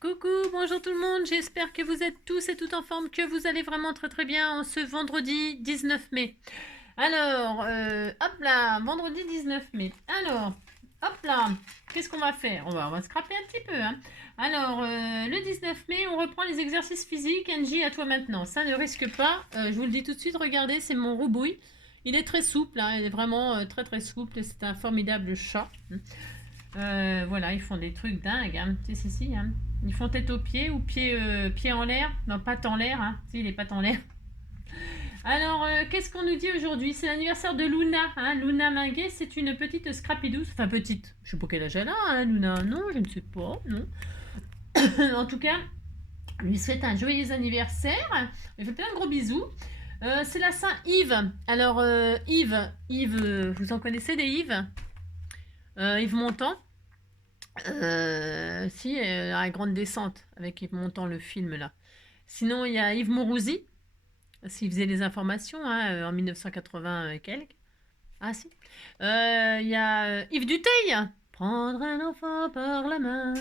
Coucou, bonjour tout le monde, j'espère que vous êtes tous et toutes en forme, que vous allez vraiment très très bien en ce vendredi 19 mai. Alors, hop là, vendredi 19 mai. Alors, hop là, qu'est-ce qu'on va faire on va scraper un petit peu. Hein. Alors, le 19 mai, on reprend les exercices physiques. Angie, à toi maintenant. Ça ne risque pas, je vous le dis tout de suite, regardez, c'est mon roubouille. Il est très souple, hein, il est vraiment très très souple et c'est un formidable chat. Voilà, ils font des trucs dingues. Hein. Si. Hein. Ils font tête aux pieds ou pieds en l'air. Non, pattes en l'air. Hein. Si, les pattes en l'air. Alors, qu'est-ce qu'on nous dit aujourd'hui? C'est l'anniversaire de Luna. Hein. Luna Minguet, c'est une petite scrapidouce. Enfin, petite. Je sais pas quel âge elle a, hein, Luna. Non, je ne sais pas. Non. En tout cas, lui souhaite un joyeux anniversaire. Il fait plein de gros bisous. C'est la Saint-Yves. Alors, Yves, vous en connaissez des Yves Yves Montand. Si, la grande descente avec Yves Montand, le film là. Sinon, il y a Yves Mourouzi, s'il faisait les informations, hein, en 1980 et quelques. Ah si. Il y a Yves Duteil. Prendre un enfant par la main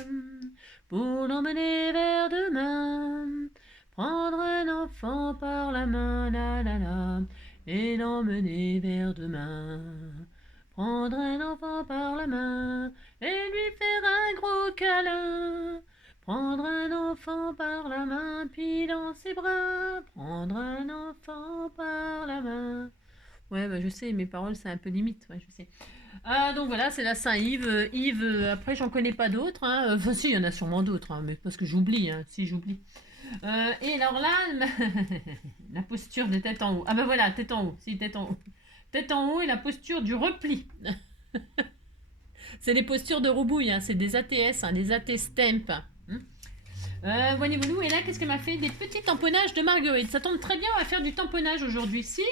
pour l'emmener vers demain. Prendre un enfant par la main, la la la, et l'emmener vers demain. Prendre un enfant par la main et lui faire un gros câlin. Prendre un enfant par la main, puis dans ses bras. Prendre un enfant par la main. Ouais, bah, je sais, mes paroles, c'est un peu limite, ouais, je sais. Donc voilà, c'est la Saint-Yves. Yves, après, j'en connais pas d'autres. Hein. Enfin, si, il y en a sûrement d'autres, hein, mais parce que j'oublie, hein, si j'oublie. Et alors là, la posture de tête en haut. Ah ben voilà, tête en haut, si, tête en haut. Tête en haut et la posture du repli. C'est les postures de roubouille, hein, c'est des ATS, hein, des AT Stamp. Voyez-vous, et là, qu'est-ce qu'elle m'a fait? Des petits tamponnages de marguerite. Ça tombe très bien, on va faire du tamponnage aujourd'hui. Si.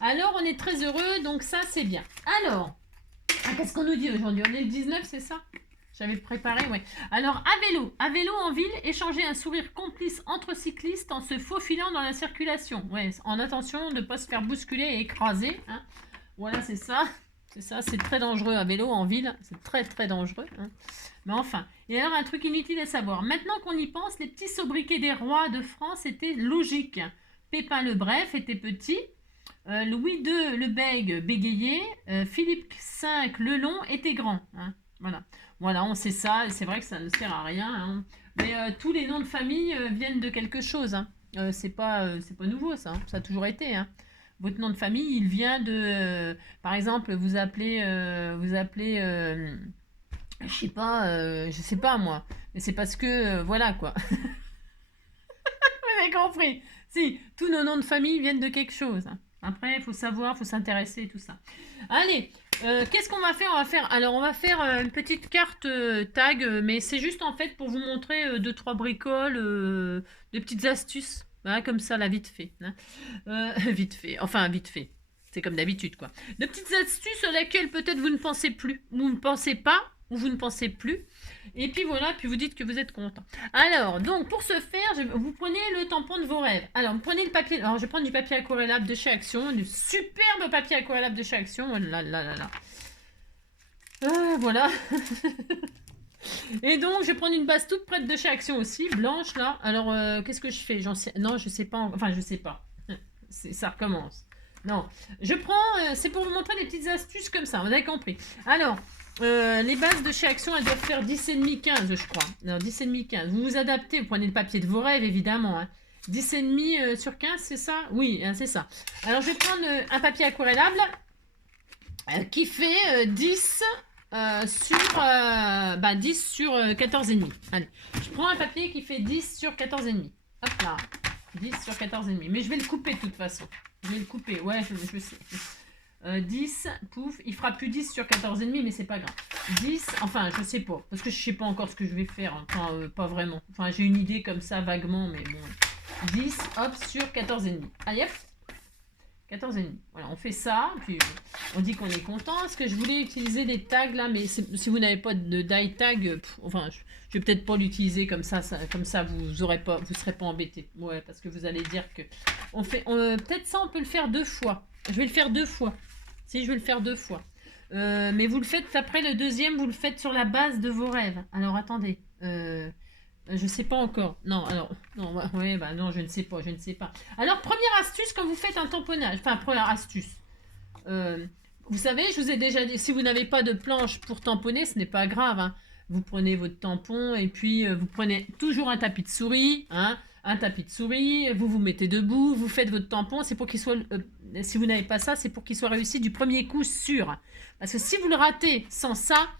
Alors, on est très heureux, donc ça, c'est bien. Alors, qu'est-ce qu'on nous dit aujourd'hui? On est le 19, c'est ça? J'avais préparé, ouais. Alors, à vélo en ville, échanger un sourire complice entre cyclistes en se faufilant dans la circulation. Ouais, en attention de ne pas se faire bousculer et écraser. Hein. Voilà, c'est ça. C'est ça, c'est très dangereux à vélo en ville. C'est très, très dangereux. Hein. Mais enfin. Et alors, un truc inutile à savoir. Maintenant qu'on y pense, les petits sobriquets des rois de France étaient logiques. Pépin le Bref était petit. Louis II le Bègue bégayait. Philippe V le Long était grand. Hein. Voilà, on sait ça. Et c'est vrai que ça ne sert à rien. Hein. Mais tous les noms de famille viennent de quelque chose. Hein. C'est pas nouveau, ça. Hein. Ça a toujours été. Hein. Votre nom de famille, il vient de... par exemple, vous appelez... je sais pas moi. Mais c'est parce que... voilà, quoi. Vous avez compris. Si, tous nos noms de famille viennent de quelque chose. Hein. Après, il faut savoir, il faut s'intéresser, tout ça. Allez, qu'est-ce qu'on va faire? On va faire une petite carte tag, mais c'est juste en fait pour vous montrer deux trois bricoles, de petites astuces, hein, comme ça, là, vite fait. Hein. Vite fait, enfin vite fait. C'est comme d'habitude, quoi. De petites astuces sur lesquelles peut-être vous ne pensez plus, vous ne pensez pas, ou vous ne pensez plus. Et puis voilà, puis vous dites que vous êtes content. Alors, donc pour ce faire, vous prenez le tampon de vos rêves. Alors, vous prenez le papier. Alors, je vais prendre du papier aquarellable de chez Action, du superbe papier aquarellable de chez Action. Oh là là là là. Voilà. Et donc, je vais prendre une base toute prête de chez Action aussi, blanche là. Alors, qu'est-ce que je fais? Non, je sais pas. Enfin, je sais pas. Ça recommence. Non, je prends. C'est pour vous montrer des petites astuces comme ça. Vous avez compris. Alors, les bases de chez Action, elles doivent faire 10,5, 15, je crois. Alors, 10,5, 15. Vous vous adaptez, vous prenez le papier de vos rêves, évidemment. Hein. 10,5 sur 15, c'est ça? Oui, hein, c'est ça. Alors, je vais prendre un papier aquarellable qui fait 10 10 sur 14,5. Allez, je prends un papier qui fait 10 sur 14,5. Hop là, 10 sur 14,5. Mais je vais le couper de toute façon. Je vais le couper, ouais, je sais. 10, pouf, il fera plus 10 sur 14,5, mais c'est pas grave. 10, enfin, je sais pas, parce que je sais pas encore ce que je vais faire, enfin, pas vraiment. Enfin, j'ai une idée comme ça, vaguement, mais bon. 10, hop, sur 14,5. Allez, hop, 14,5. Voilà, on fait ça, puis on dit qu'on est content. Est-ce que je voulais utiliser des tags là, mais si vous n'avez pas de die tag, enfin, je vais peut-être pas l'utiliser comme ça, vous serez pas embêté. Ouais, parce que vous allez dire que peut-être ça, on peut le faire 2 fois. Je vais le faire 2 fois. Si, je vais le faire 2 fois. Mais vous le faites après le deuxième, vous le faites sur la base de vos rêves. Alors attendez. Je sais pas encore. Non, alors, non, ouais, bah non, je ne sais pas, je ne sais pas. Alors, première astuce quand vous faites un tamponnage, enfin, première astuce. Euh, vous savez, je vous ai déjà dit, si vous n'avez pas de planche pour tamponner, ce n'est pas grave, hein. Vous prenez votre tampon et puis vous prenez toujours un tapis de souris, hein, un tapis de souris, vous vous mettez debout, vous faites votre tampon, c'est pour qu'il soit, si vous n'avez pas ça, c'est pour qu'il soit réussi du premier coup sûr. Parce que si vous le ratez sans ça,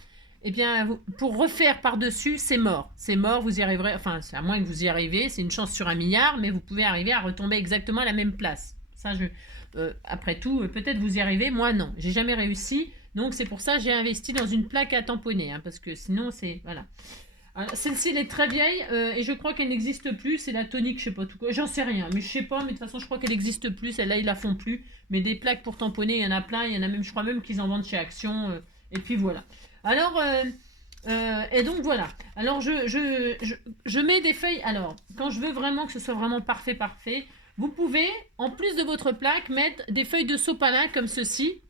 eh bien, pour refaire par-dessus, c'est mort. C'est mort, vous y arriverez, enfin, à moins que vous y arrivez, c'est une chance sur 1 milliard, mais vous pouvez arriver à retomber exactement à la même place. Ça, après tout, peut-être vous y arrivez, moi non, j'ai jamais réussi. Donc c'est pour ça que j'ai investi dans une plaque à tamponner, hein, parce que sinon c'est... Voilà. Celle-ci, elle est très vieille, et je crois qu'elle n'existe plus, c'est la tonique, je sais pas tout quoi. J'en sais rien, mais je sais pas, mais de toute façon je crois qu'elle n'existe plus, celle-là ils la font plus. Mais des plaques pour tamponner, il y en a plein, il y en a même, je crois même qu'ils en vendent chez Action, et puis voilà. Alors, et donc voilà. Alors je mets des feuilles, alors, quand je veux vraiment que ce soit vraiment parfait, parfait, vous pouvez, en plus de votre plaque, mettre des feuilles de sopalin comme ceci,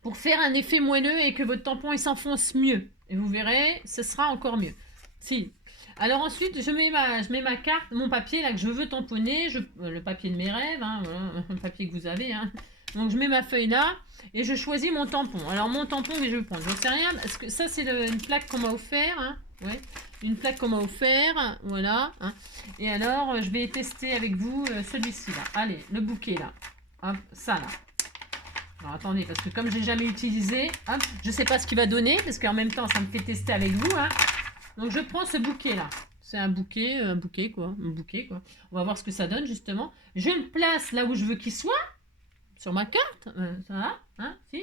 pour faire un effet moelleux et que votre tampon il s'enfonce mieux. Et vous verrez, ce sera encore mieux. Si. Alors ensuite, je mets ma carte, mon papier là que je veux tamponner, le papier de mes rêves, hein, voilà, un papier que vous avez. Hein. Donc je mets ma feuille là et je choisis mon tampon. Alors mon tampon que je vais prendre, j'en sais rien, parce que ça c'est une plaque qu'on m'a offert. Hein. Ouais. Une plaque qu'on m'a offert, voilà. Hein. Et alors, je vais tester avec vous celui-ci là. Allez, le bouquet là. Hop, ça là. Alors attendez, parce que comme je n'ai jamais utilisé, hop, je ne sais pas ce qu'il va donner, parce qu'en même temps, ça me fait tester avec vous. Hein. Donc je prends ce bouquet-là. C'est un bouquet quoi. On va voir ce que ça donne, justement. Je le place là où je veux qu'il soit, sur ma carte. Ça va, hein, si.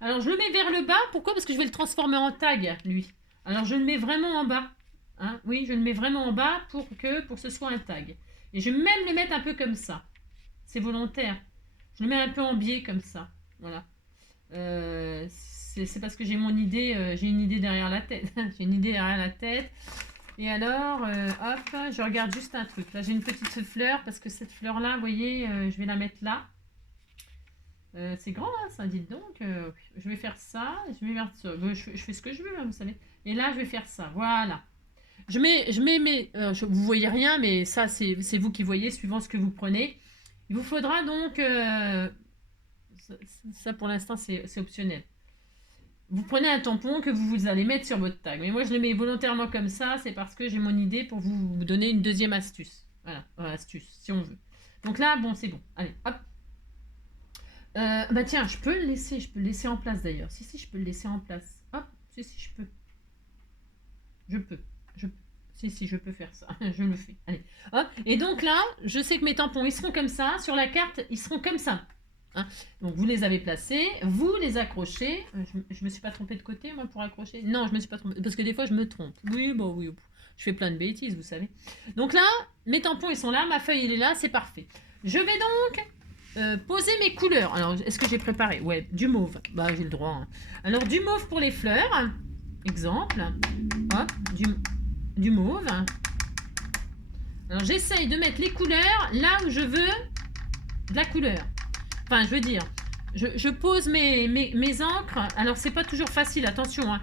Alors je le mets vers le bas. Pourquoi? Parce que je vais le transformer en tag, lui. Alors je le mets vraiment en bas. Hein. Oui, je le mets vraiment en bas pour que ce soit un tag. Et je vais même le mettre un peu comme ça. C'est volontaire. Je le mets un peu en biais comme ça. Voilà. C'est parce que j'ai mon idée, j'ai une idée derrière la tête. J'ai une idée derrière la tête. Et alors, hop, je regarde juste un truc. Là, j'ai une petite fleur parce que cette fleur-là, vous voyez, je vais la mettre là. C'est grand, hein, ça, dites donc. Je vais faire ça. Je vais faire ça. Je fais ce que je veux, hein, vous savez. Et là, je vais faire ça. Voilà. Je mets mes... vous voyez rien, mais ça, c'est vous qui voyez, suivant ce que vous prenez. Il vous faudra donc... ça, pour l'instant, c'est optionnel. Vous prenez un tampon que vous allez mettre sur votre tag. Mais moi, je le mets volontairement comme ça. C'est parce que j'ai mon idée pour vous donner une deuxième astuce. Voilà, astuce, si on veut. Donc là, bon, c'est bon. Allez, hop. Bah tiens, je peux le laisser en place d'ailleurs. Si, je peux le laisser en place. Hop, si, je peux. Je peux. Si, je peux faire ça. Je le fais. Allez. Hop. Et donc là, je sais que mes tampons, ils seront comme ça. Sur la carte, ils seront comme ça. Hein. Donc vous les avez placés, vous les accrochez. Je me suis pas trompée de côté, moi, pour accrocher. Non, je me suis pas trompée. Parce que des fois, je me trompe. Oui, bon, oui. Je fais plein de bêtises, vous savez. Donc là, mes tampons, ils sont là. Ma feuille, elle est là. C'est parfait. Je vais donc poser mes couleurs. Alors, est-ce que j'ai préparé? Ouais, du mauve. Bah, j'ai le droit. Hein. Alors, du mauve pour les fleurs. Exemple. Hop, du mauve. Alors, j'essaye de mettre les couleurs là où je veux de la couleur. Enfin, je veux dire, je pose mes encres. Alors, c'est pas toujours facile, attention. Hein.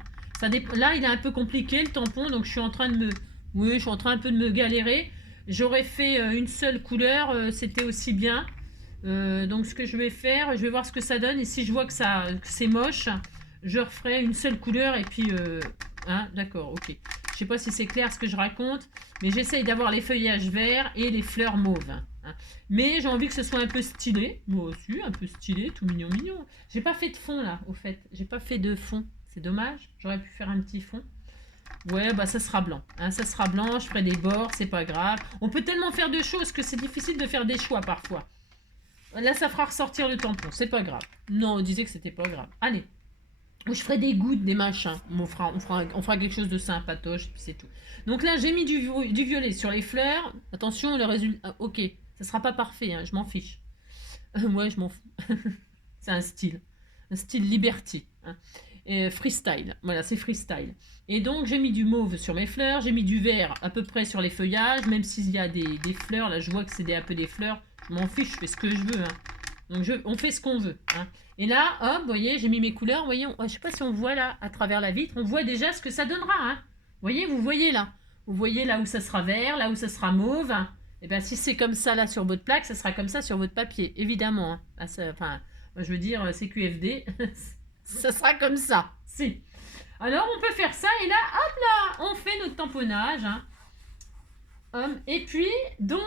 Là, il est un peu compliqué, le tampon, donc je suis en train de me... Oui, je suis en train un peu de me galérer. J'aurais fait une seule couleur, c'était aussi bien. Donc, ce que je vais faire, je vais voir ce que ça donne. Et si je vois que c'est moche, je referai une seule couleur. Et puis, hein, d'accord, ok. Je sais pas si c'est clair ce que je raconte, mais j'essaye d'avoir les feuillages verts et les fleurs mauves. Hein. Mais j'ai envie que ce soit un peu stylé. Moi aussi, un peu stylé, tout mignon, mignon. J'ai pas fait de fond là, au fait. J'ai pas fait de fond. C'est dommage. J'aurais pu faire un petit fond. Ouais, bah ça sera blanc. Hein, ça sera blanc, je ferai des bords, c'est pas grave. On peut tellement faire de choses que c'est difficile de faire des choix parfois. Là, ça fera ressortir le tampon, c'est pas grave. Non, on disait que c'était pas grave. Allez. Ou je ferai des gouttes, des machins. On fera quelque chose de sympatoche, puis c'est tout. Donc là, j'ai mis du violet sur les fleurs. Attention, le résultat... ok, ça sera pas parfait, hein, je m'en fiche. Ouais, je m'en fous. C'est un style. Un style liberty. Hein. Et freestyle. Voilà, c'est freestyle. Et donc, j'ai mis du mauve sur mes fleurs. J'ai mis du vert à peu près sur les feuillages. Même s'il y a des fleurs. Là, je vois que c'est un peu des fleurs. Je m'en fiche, je fais ce que je veux. Hein. Donc, on fait ce qu'on veut. Hein. Et là, hop, vous voyez, j'ai mis mes couleurs. Vous voyez, je ne sais pas si on voit là, à travers la vitre. On voit déjà ce que ça donnera. Hein. Vous voyez là. Vous voyez là où ça sera vert, là où ça sera mauve. Et bien si c'est comme ça là sur votre plaque, ça sera comme ça sur votre papier, évidemment. Hein. Ah, ça, enfin, je veux dire, CQFD, ça sera comme ça. Si. Alors on peut faire ça et là, hop là, on fait notre tamponnage. Hein. Et puis, donc,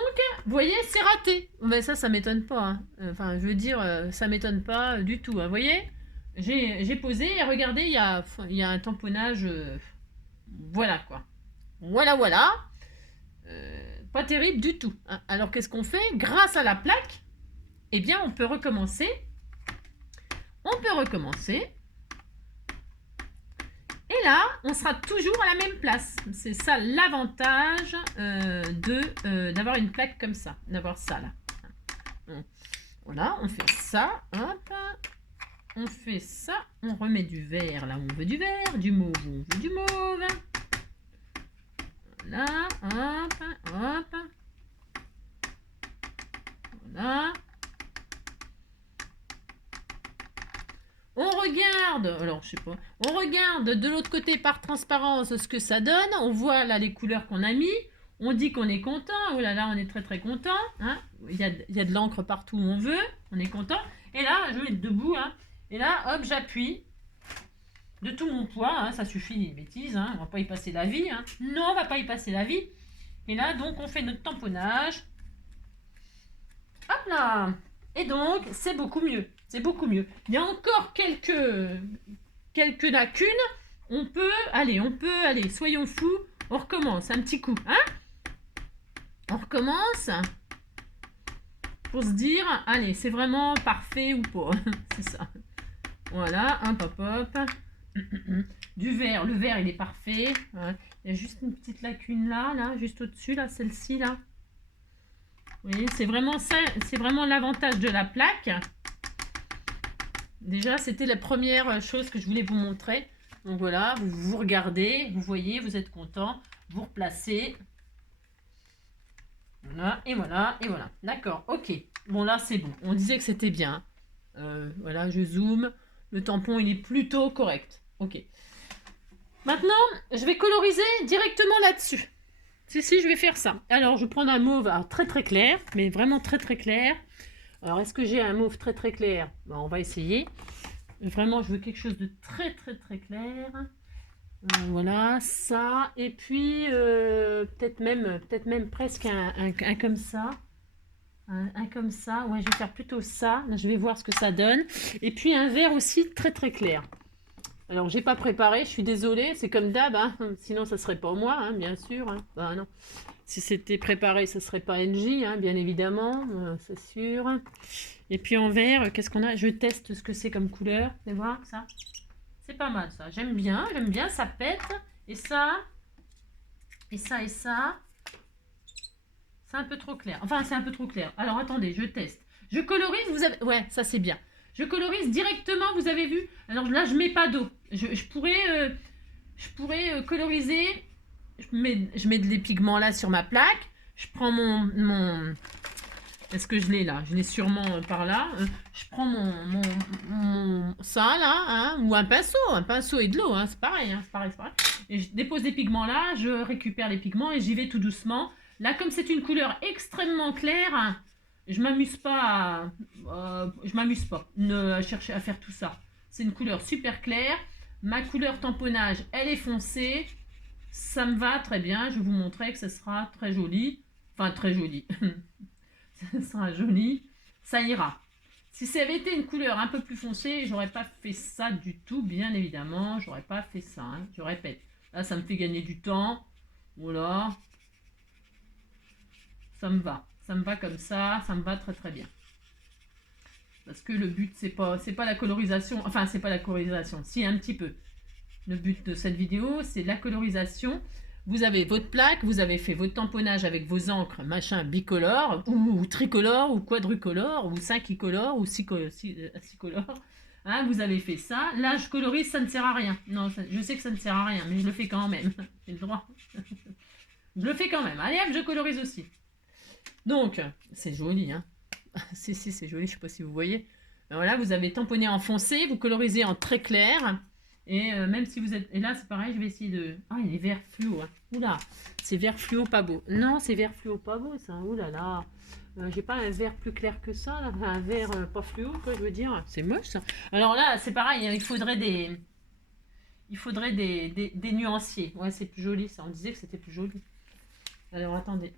vous voyez, c'est raté. Mais ça m'étonne pas. Hein. Enfin, je veux dire, ça m'étonne pas du tout. Hein. Vous voyez, j'ai posé et regardez, il y a un tamponnage. Voilà quoi. Voilà. Pas terrible du tout. Hein. Alors, qu'est-ce qu'on fait? Grâce à la plaque, eh bien, on peut recommencer. Et là, on sera toujours à la même place. C'est ça l'avantage d'avoir une plaque comme ça, d'avoir ça là. Voilà, on fait ça, hop, on fait ça, on remet du vert là où on veut du vert, du mauve où on veut du mauve. Voilà, hop. Voilà. On regarde, alors je sais pas, on regarde de l'autre côté par transparence ce que ça donne. On voit là les couleurs qu'on a mis. On dit qu'on est content. Oh là là, on est très content. Hein. Il y a de l'encre partout où on veut. On est content. Et là, je vais être debout. Hein. Et là, hop, j'appuie de tout mon poids. Hein. Ça suffit les bêtises. Hein. On va pas y passer la vie. Hein. Non, on va pas y passer la vie. Et là, donc, on fait notre tamponnage. Hop là. Et donc, c'est beaucoup mieux. Il y a encore quelques lacunes. On peut aller, soyons fous. On recommence, un petit coup. Hein? On recommence pour se dire, allez, c'est vraiment parfait ou pas. C'est ça. Voilà, hop. Du vert, le vert, il est parfait. Ouais. Il y a juste une petite lacune là, juste au-dessus, là, celle-ci, là. Vous voyez, c'est vraiment ça, c'est vraiment l'avantage de la plaque. Déjà, c'était la première chose que je voulais vous montrer. Donc voilà, vous regardez, vous voyez, vous êtes content, vous replacez. Voilà. D'accord, ok. Bon, là, c'est bon. On disait que c'était bien. Voilà, je zoome. Le tampon, il est plutôt correct. Ok. Maintenant, je vais coloriser directement là-dessus. Si, je vais faire ça. Alors, je vais prendre un mauve très clair, mais vraiment très clair. Alors, est-ce que j'ai un mauve très clair? Bon, on va essayer. Vraiment, je veux quelque chose de très clair. Voilà, ça. Et puis, peut-être même presque un comme ça. Un comme ça. Ouais, je vais faire plutôt ça. Là, je vais voir ce que ça donne. Et puis, un vert aussi très clair. Alors, j'ai pas préparé, je suis désolée. C'est comme d'hab, hein. Sinon, ça serait pas moi, hein, bien sûr. Hein. Bah, non. Si c'était préparé, ça serait pas NJ, hein, bien évidemment, c'est sûr. Et puis en vert, qu'est-ce qu'on a? Je teste ce que c'est comme couleur. Vous allez voir ça? C'est pas mal ça. J'aime bien, ça pète. Et ça. C'est un peu trop clair. Enfin, c'est un peu trop clair. Alors attendez, je teste. Je colorise, vous avez. Ouais, ça c'est bien. Je colorise directement, vous avez vu? Alors là, je mets pas d'eau. Je pourrais coloriser. Je mets des pigments là sur ma plaque. Je prends mon est-ce que je l'ai là? Je l'ai sûrement par là. Je prends ça là, hein, ou un pinceau et de l'eau, hein, c'est pareil, hein, c'est pareil. Et je dépose des pigments là, je récupère les pigments et j'y vais tout doucement. Là, comme c'est une couleur extrêmement claire, je m'amuse pas à chercher à faire tout ça. C'est une couleur super claire. Ma couleur tamponnage, elle est foncée. Ça me va très bien. Je vais vous montrer que ça sera très joli. Enfin, très joli. Ça sera joli. Ça ira. Si ça avait été une couleur un peu plus foncée, j'aurais pas fait ça du tout, bien évidemment. J'aurais pas fait ça. Hein. Je répète. Là, ça me fait gagner du temps. Voilà. Ça me va. Ça me va comme ça. Ça me va très bien. Parce que le but, c'est pas la colorisation. Enfin, c'est pas la colorisation. Si, un petit peu. Le but de cette vidéo, c'est la colorisation. Vous avez votre plaque, vous avez fait votre tamponnage avec vos encres, machin, bicolore, ou tricolore, ou quadrucolore, ou cinquicolore, ou sixcolore. Hein, vous avez fait ça. Là, je colorise, ça ne sert à rien. Non, je sais que ça ne sert à rien, mais je le fais quand même. J'ai le droit. Je le fais quand même. Allez, hop, je colorise aussi. Donc, c'est joli, hein. Si, c'est joli, je ne sais pas si vous voyez. Voilà, vous avez tamponné en foncé, vous colorisez en très clair. Et même si vous êtes... Et là, c'est pareil, je vais essayer de... Ah, il est vert fluo. Hein. Oula, c'est vert fluo pas beau. Non, c'est vert fluo pas beau, ça. Oula là. J'ai pas un vert plus clair que ça, là. Enfin, un vert pas fluo, quoi, je veux dire. C'est moche, ça. Alors là, c'est pareil, il faudrait des... Il faudrait des nuanciers. Ouais, c'est plus joli, ça. On disait que c'était plus joli. Alors, attendez.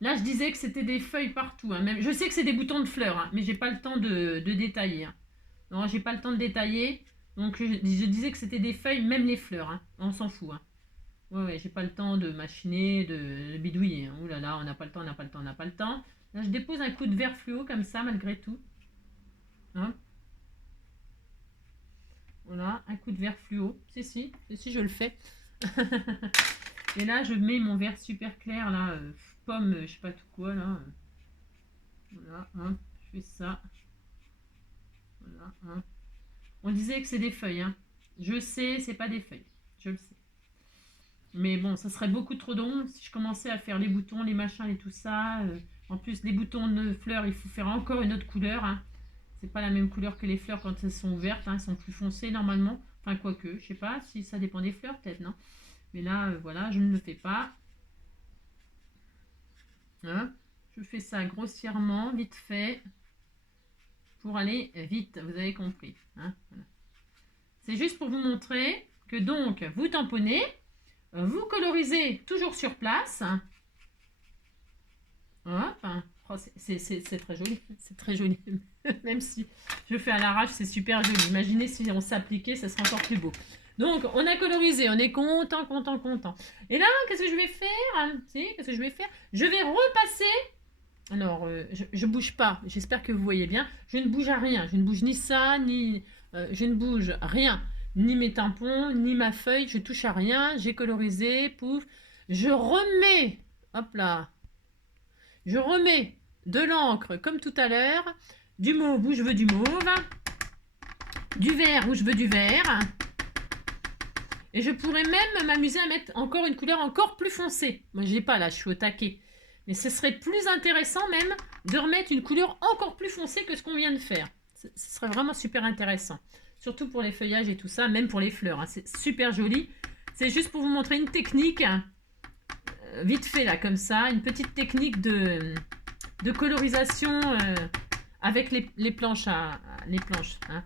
Là, je disais que c'était des feuilles partout. Hein. Même, je sais que c'est des boutons de fleurs, hein, mais j'ai pas le temps de détailler. Hein. Non, j'ai pas le temps de détailler. Donc, je disais que c'était des feuilles, même les fleurs. Hein. On s'en fout. Hein. Ouais, j'ai pas le temps de machiner, de bidouiller. Hein. Ouh là là, on n'a pas le temps, on n'a pas le temps, on n'a pas le temps. Là, je dépose un coup de vert fluo comme ça, malgré tout. Hein. Voilà, un coup de vert fluo. Si, je le fais. Et là, je mets mon vert super clair, là, pomme, je sais pas tout quoi, là. Voilà, hein, je fais ça. Voilà, hein. On disait que c'est des feuilles, hein. Je sais, c'est pas des feuilles. Je le sais. Mais bon, ça serait beaucoup trop long si je commençais à faire les boutons, les machins et tout ça. En plus, les boutons de fleurs, il faut faire encore une autre couleur, hein. C'est pas la même couleur que les fleurs quand elles sont ouvertes, hein. Elles sont plus foncées normalement. Enfin, quoique, je sais pas si ça dépend des fleurs, peut-être, non? Mais là, voilà, je ne le fais pas. Hein, je fais ça grossièrement, vite fait, pour aller vite, vous avez compris. Hein, voilà. C'est juste pour vous montrer que donc, vous tamponnez, vous colorisez toujours sur place. Hop, oh, c'est très joli, c'est très joli. Même si je fais à l'arrache, c'est super joli. Imaginez si on s'appliquait, ça serait encore plus beau. Donc, on a colorisé, on est content. Et là, qu'est-ce que je vais faire? Qu'est-ce que je vais faire? Je vais repasser. Alors, je ne bouge pas. J'espère que vous voyez bien. Je ne bouge à rien. Je ne bouge ni ça, ni... je ne bouge rien. Ni mes tampons, ni ma feuille. Je touche à rien. J'ai colorisé. Pouf. Je remets. Hop là. Je remets de l'encre comme tout à l'heure. Du mauve où je veux du mauve. Du vert où je veux du vert. Et je pourrais même m'amuser à mettre encore une couleur encore plus foncée. Moi, je n'ai pas là, je suis au taquet. Mais ce serait plus intéressant même de remettre une couleur encore plus foncée que ce qu'on vient de faire. Ce serait vraiment super intéressant. Surtout pour les feuillages et tout ça, même pour les fleurs. Hein. C'est super joli. C'est juste pour vous montrer une technique, vite fait là, comme ça. Une petite technique de colorisation avec les planches. Hein.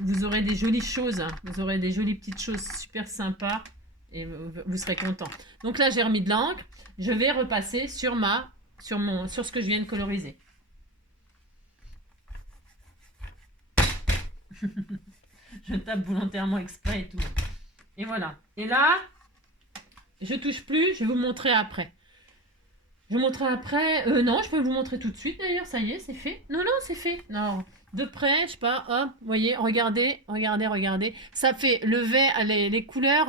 Vous aurez des jolies choses, hein. Vous aurez des jolies petites choses super sympas et vous serez content. Donc là, j'ai remis de l'encre. Je vais repasser sur ce que je viens de coloriser. Je tape volontairement exprès et tout. Et voilà. Et là, je touche plus. Je vais vous montrer après. Je vous montrerai après. Non, je peux vous montrer tout de suite d'ailleurs. Ça y est, c'est fait. Non, c'est fait. Non. De près, je sais pas, hop, vous voyez, regardez. Ça fait le vert, les couleurs,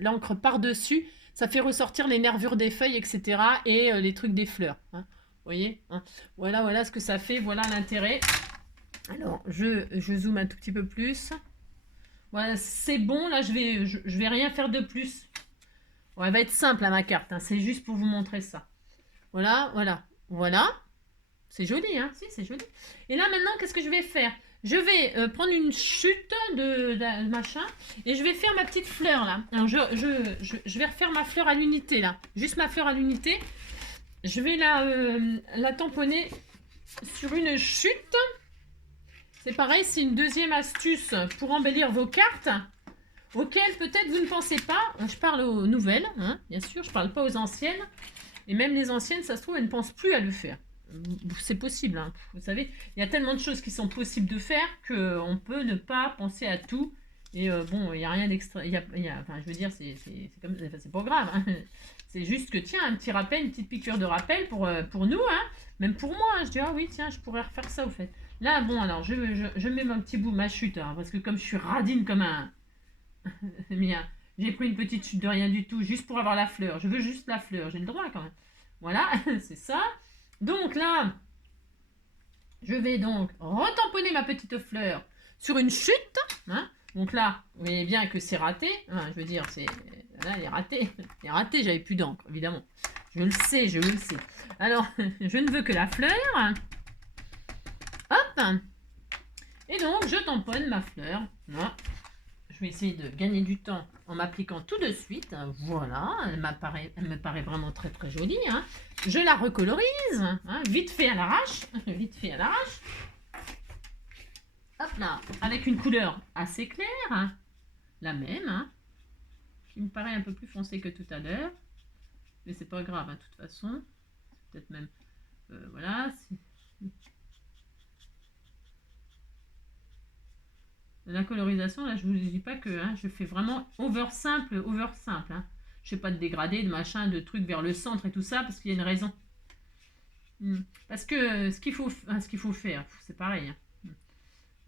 l'encre par-dessus, ça fait ressortir les nervures des feuilles, etc. Et les trucs des fleurs. Hein, vous voyez, hein. Voilà ce que ça fait, voilà l'intérêt. Alors, je zoome un tout petit peu plus. Voilà, c'est bon, là, je vais rien faire de plus. Bon, elle va être simple, à ma carte, hein, c'est juste pour vous montrer ça. Voilà. C'est joli, hein? Si, c'est joli. Et là, maintenant, qu'est-ce que je vais faire? Je vais prendre une chute de machin et je vais faire ma petite fleur, là. Alors, je vais refaire ma fleur à l'unité, là. Juste ma fleur à l'unité. Je vais la tamponner sur une chute. C'est pareil, c'est une deuxième astuce pour embellir vos cartes auxquelles peut-être vous ne pensez pas. Je parle aux nouvelles, hein, bien sûr. Je ne parle pas aux anciennes. Et même les anciennes, ça se trouve, elles ne pensent plus à le faire. C'est possible, hein. Vous savez, il y a tellement de choses qui sont possibles de faire qu'on peut ne pas penser à tout. Et bon, il n'y a rien d'extra. Enfin, je veux dire, c'est pas grave. Hein. C'est juste que, tiens, un petit rappel, une petite piqûre de rappel pour nous, hein. Même pour moi, hein. Je dis, ah oui, tiens, je pourrais refaire ça, au fait. Là, bon, alors, je mets mon petit bout, ma chute, hein, parce que comme je suis radine comme un... J'ai pris une petite chute de rien du tout, juste pour avoir la fleur. Je veux juste la fleur, j'ai le droit quand même. Voilà, c'est ça. Donc là, je vais donc retamponner ma petite fleur sur une chute. Hein. Donc là, vous voyez bien que c'est raté. Hein, je veux dire, là, elle est ratée. Elle est ratée, j'avais plus d'encre, évidemment. Je le sais. Alors, je ne veux que la fleur. Hop. Et donc, je tamponne ma fleur. Là. Je vais essayer de gagner du temps en m'appliquant tout de suite. Voilà, elle me paraît vraiment très très jolie. Hein. Je la recolorise, hein, vite fait à l'arrache. Vite fait à l'arrache. Hop là, avec une couleur assez claire. Hein, la même, hein, qui me paraît un peu plus foncée que tout à l'heure. Mais c'est pas grave, hein, de toute façon. Peut-être même... voilà. La colorisation, là, je vous dis pas que hein, je fais vraiment over simple. Hein. Je fais pas de dégradé, de machin, de trucs vers le centre et tout ça, parce qu'il y a une raison. Parce que ce qu'il faut faire, c'est pareil. Hein.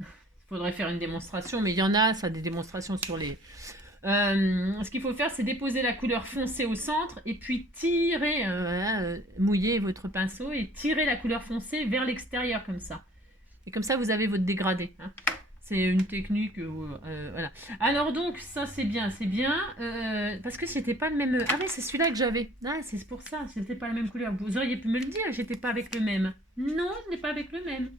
Il faudrait faire une démonstration, mais il y en a, ça, des démonstrations sur les... ce qu'il faut faire, c'est déposer la couleur foncée au centre, et puis tirer, mouiller votre pinceau, et tirer la couleur foncée vers l'extérieur, comme ça. Et comme ça, vous avez votre dégradé. Hein. C'est une technique, voilà. Alors donc, ça c'est bien, parce que c'était pas le même... Ah oui, c'est celui-là que j'avais. Ah, c'est pour ça, c'était pas la même couleur. Vous auriez pu me le dire, j'étais pas avec le même. Non, je n'ai pas avec le même.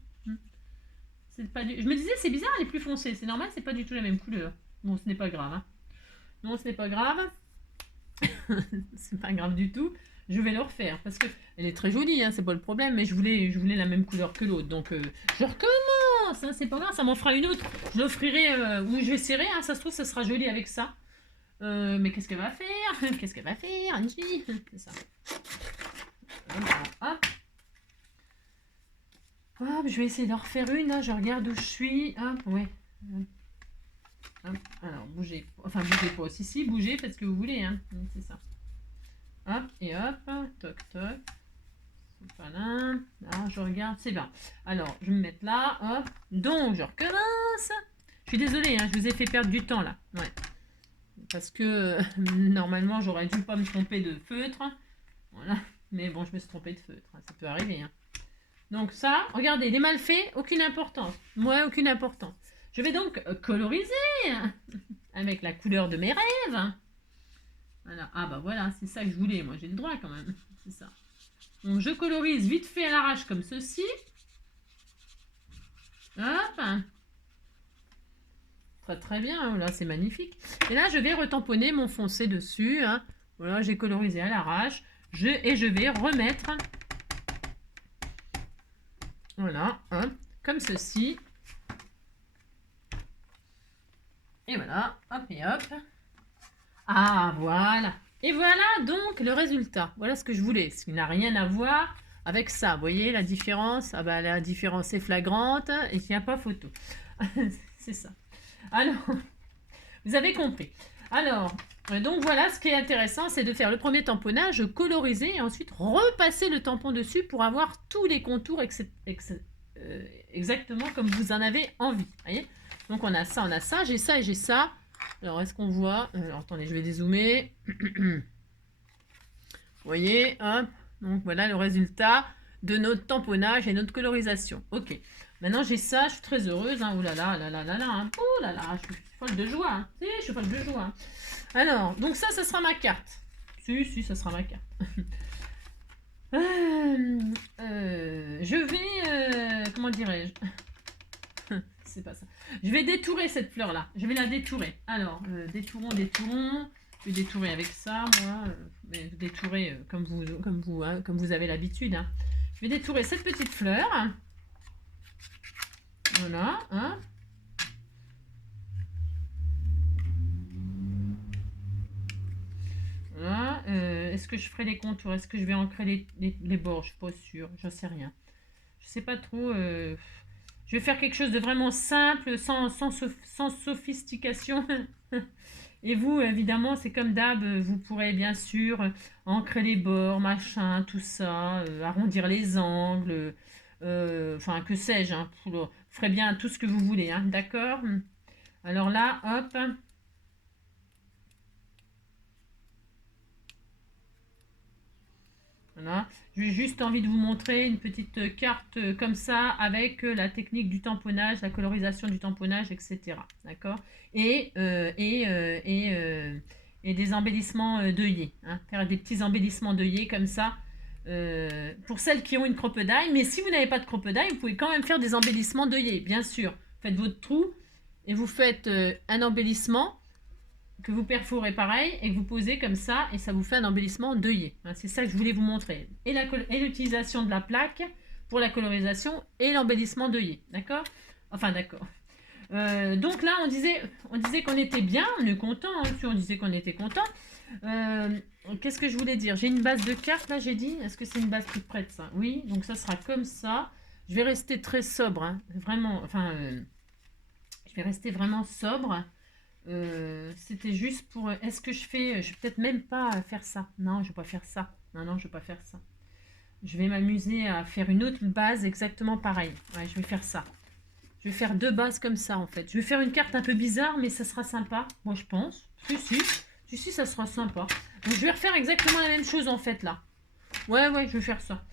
Pas du... Je me disais, c'est bizarre, elle est plus foncée. C'est normal, c'est pas du tout la même couleur. Bon, ce n'est pas grave. Hein. Non, ce n'est pas grave. C'est pas grave du tout. Je vais le refaire, parce que elle est très jolie, hein, c'est pas le problème, mais je voulais la même couleur que l'autre. Donc, je recommence, hein, c'est pas grave, ça m'en fera une autre. Je l'offrirai, ou je vais serrer, hein, ça se trouve, ça sera joli avec ça. Mais qu'est-ce qu'elle va faire? Qu'est-ce qu'elle va faire, Angie? C'est ça. Hop. Hop, je vais essayer d'en refaire une, là, je regarde où je suis. Hop, ouais. Hop. Alors, bougez. Enfin, bougez pas aussi, si, bougez, faites ce que vous voulez, hein. C'est ça. Hop, et hop, toc, toc. Voilà, là, je regarde, c'est bien. Alors, je vais me mettre là, hop. Donc, je recommence. Je suis désolée, hein, je vous ai fait perdre du temps, là. Ouais. Parce que, normalement, j'aurais dû pas me tromper de feutre. Voilà. Mais bon, je me suis trompée de feutre. Hein. Ça peut arriver, hein. Donc ça, regardez, les mal faits, aucune importance. Moi, aucune importance. Je vais donc coloriser avec la couleur de mes rêves. Voilà. Ah bah voilà, c'est ça que je voulais. Moi, j'ai le droit quand même. C'est ça. Donc, je colorise vite fait à l'arrache comme ceci. Hop. Très très bien. Là, c'est magnifique. Et là, je vais retamponner mon foncé dessus. Hein. Voilà, j'ai colorisé à l'arrache. Et je vais remettre... Voilà, hein, comme ceci. Et voilà, hop et hop. Ah, voilà. Et voilà donc le résultat. Voilà ce que je voulais. Ce qui n'a rien à voir avec ça. Vous voyez la différence? Ah bah la différence est flagrante et il n'y a pas photo. C'est ça. Alors, vous avez compris. Alors, donc voilà, ce qui est intéressant, c'est de faire le premier tamponnage, coloriser et ensuite repasser le tampon dessus pour avoir tous les contours exactement comme vous en avez envie. Voyez, donc on a ça, j'ai ça et j'ai ça. Alors, est-ce qu'on voit? Alors, attendez, je vais dézoomer. Vous voyez, hop. Donc, voilà le résultat de notre tamponnage et notre colorisation. Ok. Maintenant, j'ai ça, je suis très heureuse. Hein. Ouh là là, là là là là. Hein. Ouh là là, je suis folle de joie. Hein. Si, je suis folle de joie. Hein. Alors, donc ça sera ma carte. Si, ça sera ma carte. Je vais... comment dirais-je? C'est pas ça. Je vais détourer cette fleur-là. Je vais la détourer. Alors, détourons. Je vais détourer avec ça, moi. Mais détourer comme vous avez l'habitude. Hein. Je vais détourer cette petite fleur. Voilà. Hein. Voilà. Est-ce que je ferai les contours? Est-ce que je vais ancrer les bords? Je suis pas sûre. J'en sais rien. Je sais pas trop. Je vais faire quelque chose de vraiment simple, sans sophistication. Et vous, évidemment, c'est comme d'hab, vous pourrez bien sûr ancrer les bords, machin, tout ça, arrondir les angles, enfin, que sais-je, hein, vous ferez bien tout ce que vous voulez, hein, d'accord? Alors là, hop. Voilà. J'ai juste envie de vous montrer une petite carte comme ça avec la technique du tamponnage, la colorisation du tamponnage, etc. D'accord? Et des embellissements d'œillets. Hein? Faire des petits embellissements d'œillets comme ça pour celles qui ont une cropedaille. Mais si vous n'avez pas de cropedaille, vous pouvez quand même faire des embellissements d'œillets, bien sûr. faites votre trou et vous faites un embellissement que vous perforez pareil et que vous posez comme ça et ça vous fait un embellissement d'œillet. Hein, c'est ça que je voulais vous montrer. Et l'utilisation de la plaque pour la colorisation et l'embellissement d'œillet. D'accord? Enfin, d'accord. Donc là, on disait qu'on était bien, on est content. Hein, on disait qu'on était content. Qu'est-ce que je voulais dire? J'ai une base de cartes là, j'ai dit. Est-ce que c'est une base toute prête ça? Oui, donc ça sera comme ça. Je vais rester très sobre, hein, vraiment. Enfin, je vais rester vraiment sobre. C'était juste pour... Est-ce que je vais peut-être même pas faire ça. Non, je vais pas faire ça. Non, je vais pas faire ça. Je vais m'amuser à faire une autre base exactement pareil. Ouais, je vais faire ça. Je vais faire 2 bases comme ça en fait. Je vais faire une carte un peu bizarre, mais ça sera sympa. Moi, je pense. Si, ça sera sympa. Donc, je vais refaire exactement la même chose en fait là. Ouais, je vais faire ça.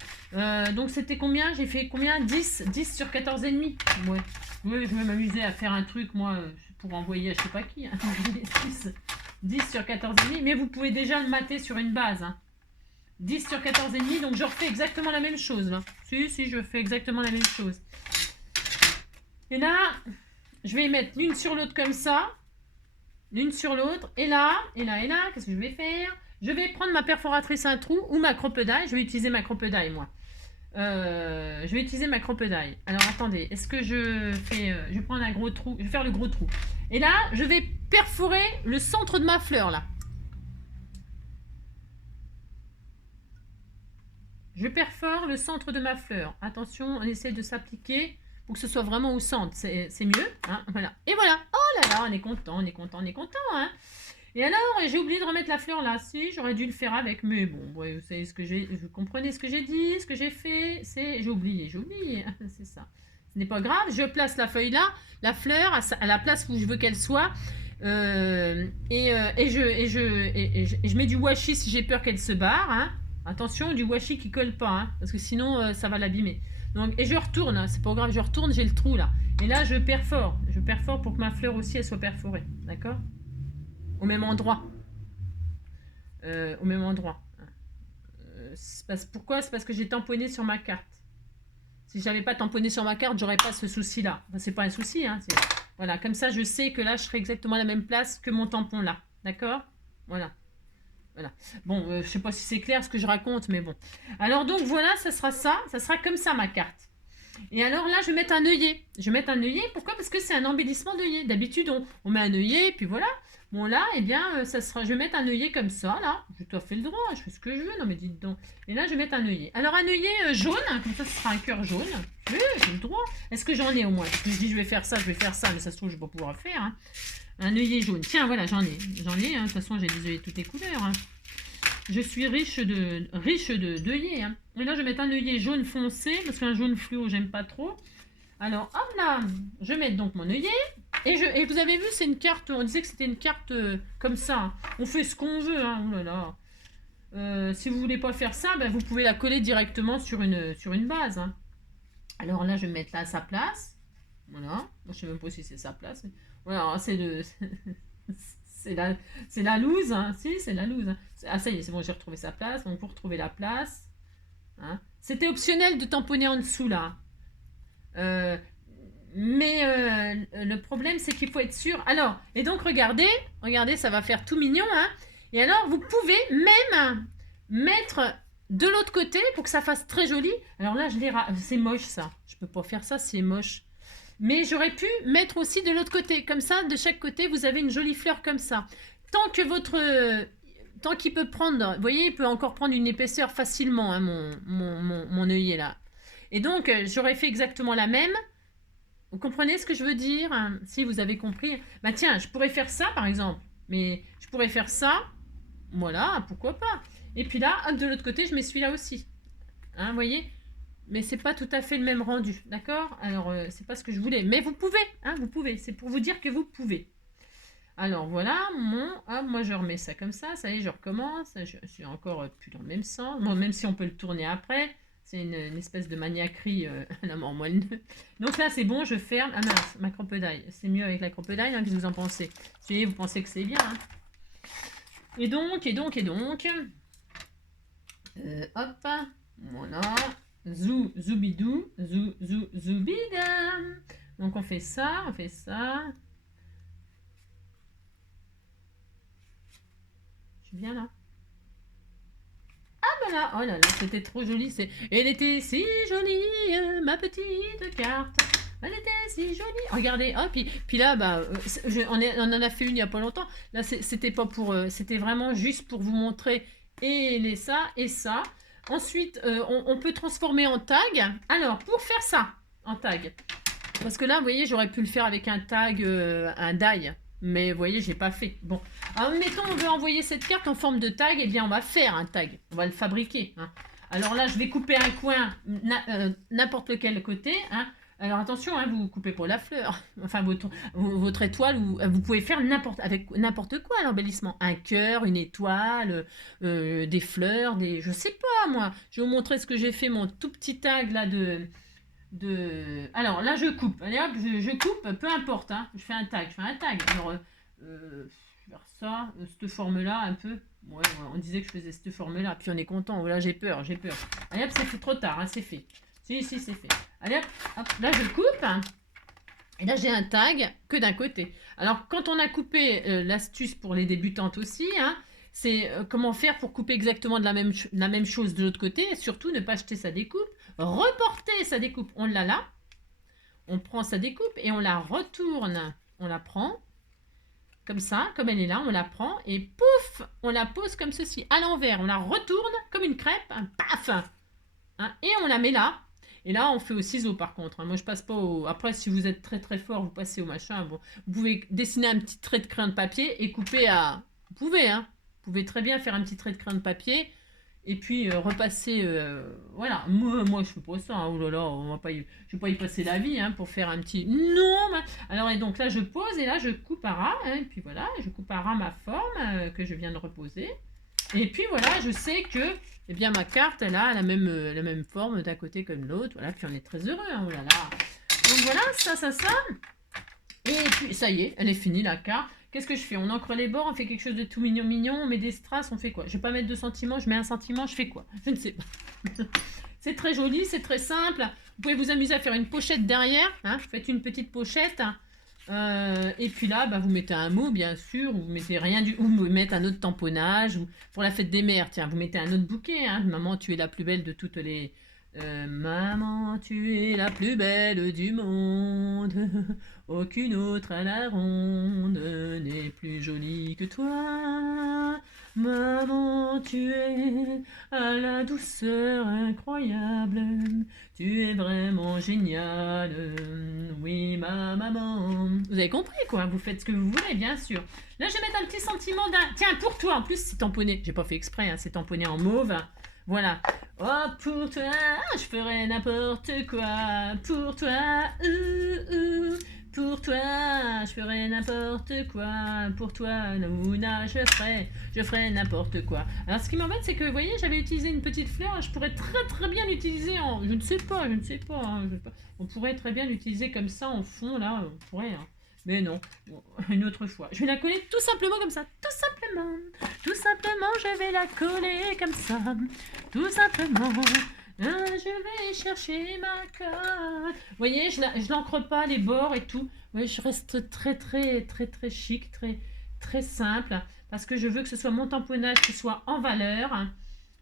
Donc, c'était combien? J'ai fait combien? 10 sur 14,5. Ouais. Oui, je vais m'amuser à faire un truc, moi, pour envoyer à je sais pas qui. Hein. 10 sur 14,5. Mais vous pouvez déjà le mater sur une base. Hein. 10 sur 14,5. Donc, je refais exactement la même chose. Là. Si, je fais exactement la même chose. Et là, je vais mettre l'une sur l'autre comme ça. L'une sur l'autre. Et là, qu'est-ce que je vais faire? Je vais prendre ma perforatrice à trou ou ma crocodile. Je vais utiliser ma crocodile, moi. Je vais utiliser ma crocodile. Alors, attendez. Est-ce que je fais... je vais prendre un gros trou. Je vais faire le gros trou. Et là, je vais perforer le centre de ma fleur, là. Je perfore le centre de ma fleur. Attention, on essaie de s'appliquer pour que ce soit vraiment au centre. C'est mieux. Hein, voilà. Et voilà. Oh là là, on est content. Hein. Et alors, j'ai oublié de remettre la fleur là. Si, j'aurais dû le faire avec. Mais bon, ouais, vous savez vous comprenez ce que j'ai dit, ce que j'ai fait. J'ai oublié. C'est ça. Ce n'est pas grave. Je place la feuille là, la fleur à la place où je veux qu'elle soit. Et je mets du washi si j'ai peur qu'elle se barre. Hein. Attention, du washi qui colle pas, hein, parce que sinon ça va l'abîmer. Donc, et je retourne, hein, c'est pas grave, je retourne, j'ai le trou là. Et là, je perfore. Je perfore pour que ma fleur aussi, elle soit perforée. D'accord? Au même endroit. Au même endroit. Pourquoi? C'est parce que j'ai tamponné sur ma carte. Si j'avais pas tamponné sur ma carte, j'aurais pas ce souci-là. Enfin, c'est pas un souci. Hein, voilà, comme ça, je sais que là, je serai exactement à la même place que mon tampon là. D'accord? Voilà. Bon, je sais pas si c'est clair ce que je raconte, mais bon. Alors donc, voilà, ça sera comme ça, ma carte. Et alors là, je vais mettre un œillet. Pourquoi? Parce que c'est un embellissement d'œillet. D'habitude, on met un œillet, puis voilà. Bon là, eh bien, je vais mettre un œillet comme ça, là. Je t'ai fait le droit, je fais ce que je veux. Non, mais dites donc. Et là, je vais mettre un œillet. Alors, un œillet jaune, comme ça, ce sera un cœur jaune. Oui, j'ai le droit. Est-ce que j'en ai au moins? Parce que je dis, je vais faire ça, mais ça se trouve, je vais pas pouvoir le faire. Hein. Un œillet jaune. Tiens, voilà, j'en ai. Hein. De toute façon, j'ai des œillets de toutes les couleurs. Hein. Je suis riche d'œillets. Hein. Et là, je vais mettre un œillet jaune foncé, parce qu'un jaune fluo, j'aime pas trop. Alors, hop là, je mets donc mon œillet. Et vous avez vu, c'est une carte, on disait que c'était une carte comme ça. Hein. On fait ce qu'on veut. Hein. Oh là là. Si vous voulez pas faire ça, ben, vous pouvez la coller directement sur une base. Hein. Alors là, je vais mettre là à sa place. Voilà. Je sais même pas si c'est sa place. Mais... Voilà, c'est le... C'est la loose, hein. Si, c'est la loose. Hein. Ah, ça y est, c'est bon, j'ai retrouvé sa place. Donc, pour retrouver la place, hein. C'était optionnel de tamponner en dessous, là. Mais le problème, c'est qu'il faut être sûr. Alors, et donc, regardez, ça va faire tout mignon, hein. Et alors, vous pouvez même mettre de l'autre côté pour que ça fasse très joli. Alors là, c'est moche, ça. Je peux pas faire ça, c'est moche. Mais j'aurais pu mettre aussi de l'autre côté. Comme ça, de chaque côté, vous avez une jolie fleur comme ça. Tant qu'il peut prendre... Vous voyez, il peut encore prendre une épaisseur facilement, hein, mon œillet là. Et donc, j'aurais fait exactement la même. Vous comprenez ce que je veux dire? Si vous avez compris. Bah tiens, je pourrais faire ça, par exemple. Mais je pourrais faire ça. Voilà, pourquoi pas. Et puis là, hop, de l'autre côté, je mets celui-là aussi. Hein, vous voyez? Mais c'est pas tout à fait le même rendu, d'accord? Alors, c'est pas ce que je voulais. Mais vous pouvez, hein, vous pouvez. C'est pour vous dire que vous pouvez. Alors, voilà, moi, je remets ça comme ça. Ça y est, je recommence. Je suis encore plus dans le même sens. Bon, même si on peut le tourner après. C'est une espèce de maniaquerie à la mort moelle. Donc là, c'est bon, je ferme. Ah mince, ma crocodile. C'est mieux avec la crocodile, hein, qu'est-ce que vous en pensez? Si vous pensez que c'est bien. Hein. Et donc. Hop, voilà. Zoubidou, zoubida. Donc on fait ça, on fait ça. Je suis bien là. Ah ben là, oh là là, c'était trop joli. Elle était si jolie, ma petite carte. Elle était si jolie. Regardez, oh, puis là, bah, on en a fait une il n'y a pas longtemps. Là, c'était pas pour, c'était vraiment juste pour vous montrer et ça et ça. Ensuite, on peut transformer en tag. Alors, pour faire ça, en tag, parce que là, vous voyez, j'aurais pu le faire avec un tag, un die. Mais vous voyez, j'ai pas fait. Bon, alors mettons, on veut envoyer cette carte en forme de tag. Eh bien, on va faire un tag. On va le fabriquer. Hein. Alors là, je vais couper un coin, n'importe lequel côté. Hein. Alors attention, hein, vous coupez pas la fleur. Enfin, votre étoile, vous pouvez faire avec n'importe quoi l'embellissement. Un cœur, une étoile, des fleurs, je sais pas moi. Je vais vous montrer ce que j'ai fait, mon tout petit tag là Alors là, je coupe. Allez hop, je coupe, peu importe. Hein. Je fais un tag. Alors, je vais faire ça, cette forme-là, un peu. Ouais, on disait que je faisais cette forme-là. Puis on est content. Voilà, j'ai peur. Allez hop, c'est fait trop tard. Hein, c'est fait. Si, c'est fait. Allez hop, là, je coupe. Et là, j'ai un tag que d'un côté. Alors, quand on a coupé, l'astuce pour les débutantes aussi, hein, c'est comment faire pour couper exactement de la même chose de l'autre côté. Et surtout, ne pas jeter sa découpe. Reporter sa découpe. On l'a là. On prend sa découpe et on la retourne. On la prend comme ça, comme elle est là. On la prend et pouf, on la pose comme ceci, à l'envers. On la retourne comme une crêpe. Paf, hein, et on la met là. Et là, on fait au ciseau par contre. Hein. Moi, je passe pas au... Après, si vous êtes très très fort, vous passez au machin. Bon, vous pouvez dessiner un petit trait de crayon de papier et couper à... Vous pouvez, hein. Vous pouvez très bien faire un petit trait de crayon de papier et puis repasser... voilà. Moi, je fais pas ça. Hein. Oh là là, je vais pas y passer la vie hein, pour faire un petit... Non mais... Alors, et donc là, je pose et là, je coupe à ras. Hein, et puis voilà, je coupe à ras ma forme que je viens de reposer. Et puis voilà, je sais que eh bien, ma carte, elle a la même forme d'un côté comme de l'autre. Voilà, puis on est très heureux. Hein, oh là là. Donc voilà, ça. Et puis, ça y est, elle est finie la carte. Qu'est-ce que je fais? On encre les bords, on fait quelque chose de tout mignon, on met des strass, on fait quoi? Je vais pas mettre de sentiments, je mets un sentiment, je fais quoi? Je ne sais pas. C'est très joli, c'est très simple. Vous pouvez vous amuser à faire une pochette derrière. Hein, vous faites une petite pochette. Et puis là, bah, vous mettez un mot, bien sûr, ou vous mettez rien ou vous mettez un autre tamponnage, ou pour la fête des mères, tiens, vous mettez un autre bouquet, hein. Maman, tu es la plus belle de toutes les... maman, tu es la plus belle du monde, aucune autre à la ronde n'est plus jolie que toi. Maman, tu es à la douceur incroyable, tu es vraiment géniale, oui ma maman. Vous avez compris quoi, vous faites ce que vous voulez bien sûr. Là je vais mettre un petit sentiment d'un... Tiens pour toi, en plus c'est tamponné, j'ai pas fait exprès, hein, c'est tamponné en mauve. Voilà. Oh pour toi, je ferai n'importe quoi, pour toi, pour toi, je ferai n'importe quoi, pour toi, Luna, je ferai n'importe quoi. Alors ce qui m'embête, c'est que, vous voyez, j'avais utilisé une petite fleur, je pourrais très très bien l'utiliser en... Je ne sais pas, hein, on pourrait très bien l'utiliser comme ça en fond, là, on pourrait, hein. Mais non, bon, une autre fois. Je vais la coller tout simplement comme ça, tout simplement, je vais la coller comme ça, tout simplement. Je vais chercher ma carte. Vous voyez, je l'encre pas les bords et tout. Vous voyez, je reste très très très très chic, très très simple, parce que je veux que ce soit mon tamponnage qui soit en valeur.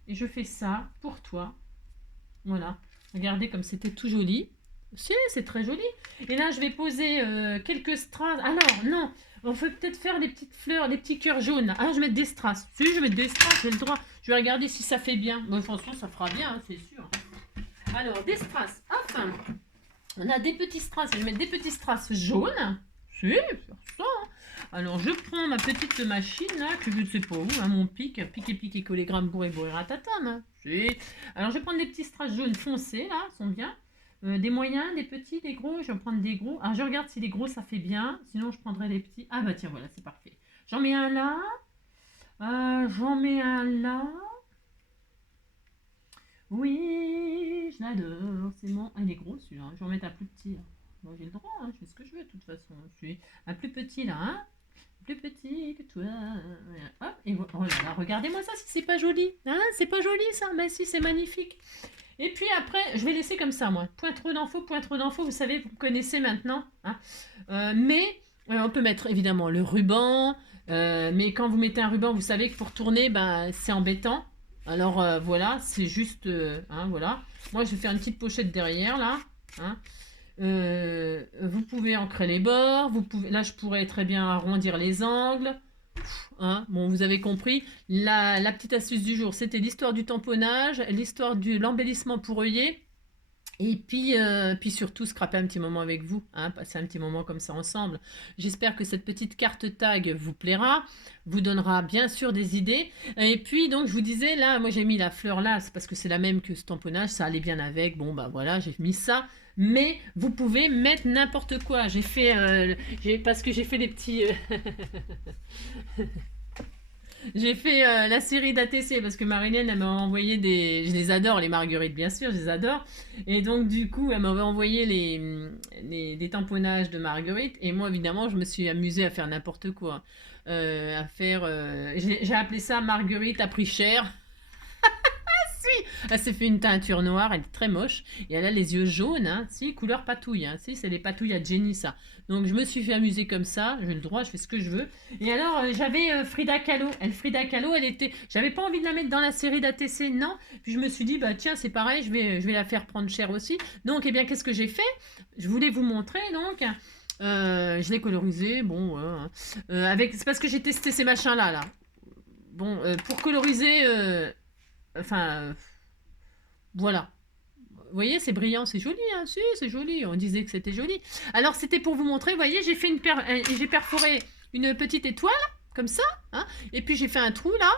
Et je fais ça pour toi. Voilà. Regardez comme c'était tout joli. Si, c'est très joli. Et là, je vais poser quelques strass. Alors, non, on peut peut-être faire des petites fleurs, des petits cœurs jaunes. Ah, je vais mettre des strass. Si, je vais mettre des strass, j'ai le droit. Je vais regarder si ça fait bien. Bon, franchement, ça fera bien, hein, c'est sûr. Alors, des strass. Enfin, on a des petits strass. Je vais mettre des petits strass jaunes. Si, faire ça. Hein. Alors, je prends ma petite machine, là, que je ne sais pas où, hein, mon pic et collégramme bourré ratatam. Hein. Si. Alors, je vais prendre des petits strass jaunes foncés, là, sont bien. Des moyens, des petits, des gros, je vais prendre des gros. Alors je regarde si les gros ça fait bien, sinon je prendrai les petits. Ah bah tiens, voilà, c'est parfait. J'en mets un là, j'en mets un là. Oui, je l'adore, c'est bon. Ah, il est gros celui-là, je vais en mettre un plus petit. Là. Bon, j'ai le droit, hein, je fais ce que je veux de toute façon. Je suis un plus petit là, hein. Plus petit que toi. Hop, et voilà. Oh là là, regardez-moi ça si c'est pas joli. Hein, c'est pas joli ça, mais si c'est magnifique. Et puis après, je vais laisser comme ça, moi. Point trop d'infos, vous savez, vous connaissez maintenant. Hein. Mais on peut mettre évidemment le ruban. Mais quand vous mettez un ruban, vous savez que pour tourner, ben, c'est embêtant. Alors voilà, c'est juste... hein, voilà. Moi, je vais faire une petite pochette derrière, là. Hein. Vous pouvez ancrer les bords. Là, je pourrais très bien arrondir les angles. Hein, bon, vous avez compris. La petite astuce du jour, c'était l'histoire du tamponnage, l'histoire de l'embellissement pour œillet. Et puis surtout, scraper un petit moment avec vous, hein, passer un petit moment comme ça ensemble. J'espère que cette petite carte tag vous plaira, vous donnera bien sûr des idées. Et puis, donc, je vous disais, là, moi j'ai mis la fleur là, c'est parce que c'est la même que ce tamponnage, ça allait bien avec. Bon, bah voilà, j'ai mis ça. Mais vous pouvez mettre n'importe quoi. Parce que j'ai fait des petits... J'ai fait la série d'ATC parce que Marilyn, elle m'a envoyé des... Je les adore, les marguerites, bien sûr, je les adore. Et donc, du coup, elle m'avait envoyé des tamponnages de marguerites. Et moi, évidemment, je me suis amusée à faire n'importe quoi. J'ai appelé ça marguerite à prix cher. Si, elle s'est fait une teinture noire, elle est très moche. Et elle a les yeux jaunes, hein. Si, couleur patouille. Hein. Si, c'est les patouilles à Jenny, ça. Donc je me suis fait amuser comme ça. J'ai le droit, je fais ce que je veux. Et alors, j'avais Frida Kahlo. Frida Kahlo, elle était... J'avais pas envie de la mettre dans la série d'ATC, non. Puis je me suis dit, bah tiens, c'est pareil, je vais la faire prendre cher aussi. Donc, eh bien, qu'est-ce que j'ai fait? Je voulais vous montrer, donc... je l'ai colorisé, bon, hein. C'est parce que j'ai testé ces machins-là, là. Bon, pour coloriser... Enfin, voilà. Vous voyez, c'est brillant, c'est joli, hein. Si, c'est joli. On disait que c'était joli. Alors, c'était pour vous montrer. Vous voyez, j'ai perforé une petite étoile, comme ça. Hein, et puis, j'ai fait un trou, là.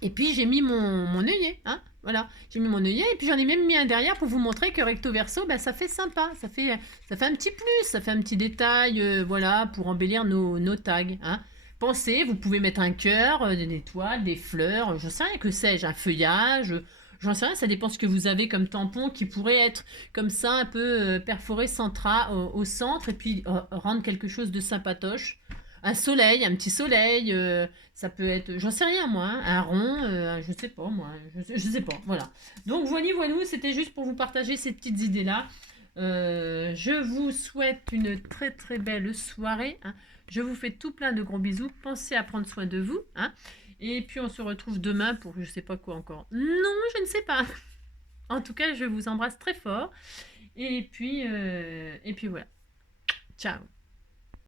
Et puis, j'ai mis mon œillet. Hein, voilà. J'ai mis mon œillet. Et puis, j'en ai même mis un derrière pour vous montrer que recto verso, ben, ça fait sympa. Ça fait un petit plus. Ça fait un petit détail, voilà, pour embellir nos tags. Hein. Pensez, vous pouvez mettre un cœur, des étoiles, des fleurs, je sais rien, que sais-je, un feuillage, j'en sais rien, ça dépend ce que vous avez comme tampon qui pourrait être comme ça, un peu perforé au centre et puis rendre quelque chose de sympatoche. Un soleil, un petit soleil, ça peut être, j'en sais rien moi, hein, un rond, je sais pas moi, je sais pas, voilà. Donc voilà, c'était juste pour vous partager ces petites idées-là. Je vous souhaite une très très belle soirée. Hein. Je vous fais tout plein de gros bisous. Pensez à prendre soin de vous. Hein. Et puis on se retrouve demain pour je sais pas quoi encore. Non, je ne sais pas. En tout cas, je vous embrasse très fort. Et puis voilà. Ciao.